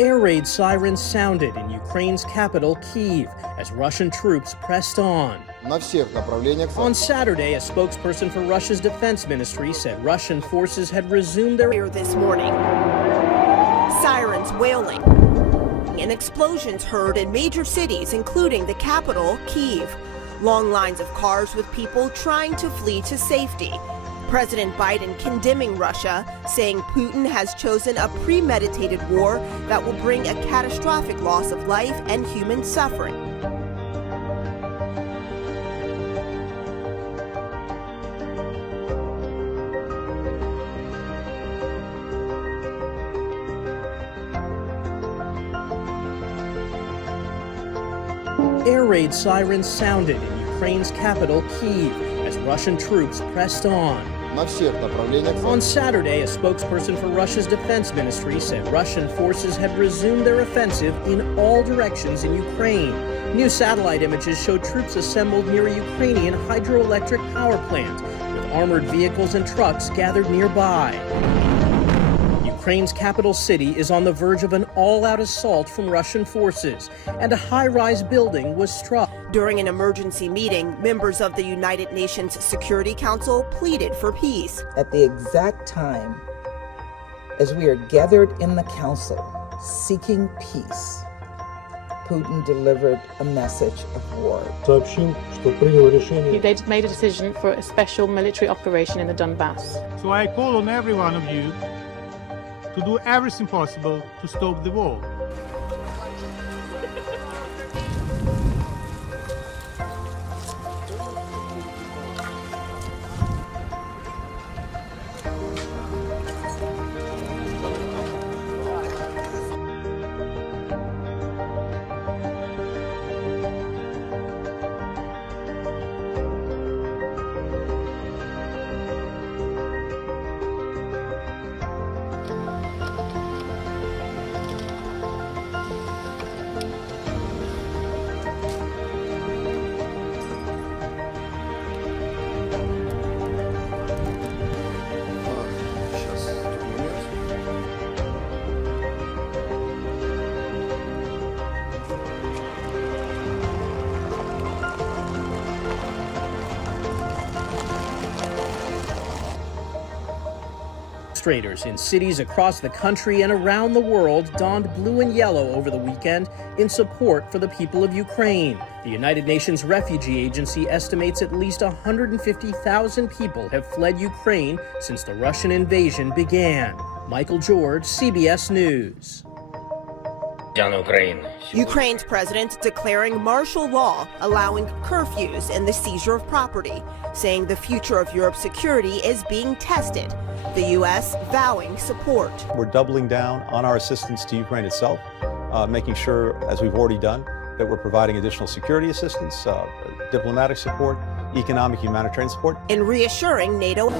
Air raid sirens sounded in Ukraine's capital, Kyiv, as Russian troops pressed on. On Saturday, a spokesperson for Russia's defense ministry said Russian forces had resumed their this morning. Sirens wailing and explosions heard in major cities, including the capital, Kyiv. Long lines of cars with people trying to flee to safety. President Biden condemning Russia, saying Putin has chosen a premeditated war that will bring a catastrophic loss of life and human suffering. Air raid sirens sounded in Ukraine's capital, Kyiv, as Russian troops pressed on. On Saturday, a spokesperson for Russia's defense ministry said Russian forces had resumed their offensive in all directions in Ukraine. New satellite images showed troops assembled near a Ukrainian hydroelectric power plant, with armored vehicles and trucks gathered nearby. Ukraine's capital city is on the verge of an all-out assault from Russian forces, and a high-rise building was struck. During an emergency meeting, members of the United Nations Security Council pleaded for peace. At the exact time as we are gathered in the council seeking peace, Putin delivered a message of war. They made a decision for a special military operation in the Donbass. So I call on every one of you to do everything possible to stop the war. Demonstrators in cities across the country and around the world donned blue and yellow over the weekend in support for the people of Ukraine. The United Nations Refugee Agency estimates at least 150,000 people have fled Ukraine since the Russian invasion began. Michael George, CBS News. Ukraine's president declaring martial law, allowing curfews and the seizure of property, saying the future of Europe's security is being tested. The U.S. vowing support. We're doubling down on our assistance to Ukraine itself, making sure, as we've already done, that we're providing additional security assistance, diplomatic support, economic humanitarian support. And reassuring NATO.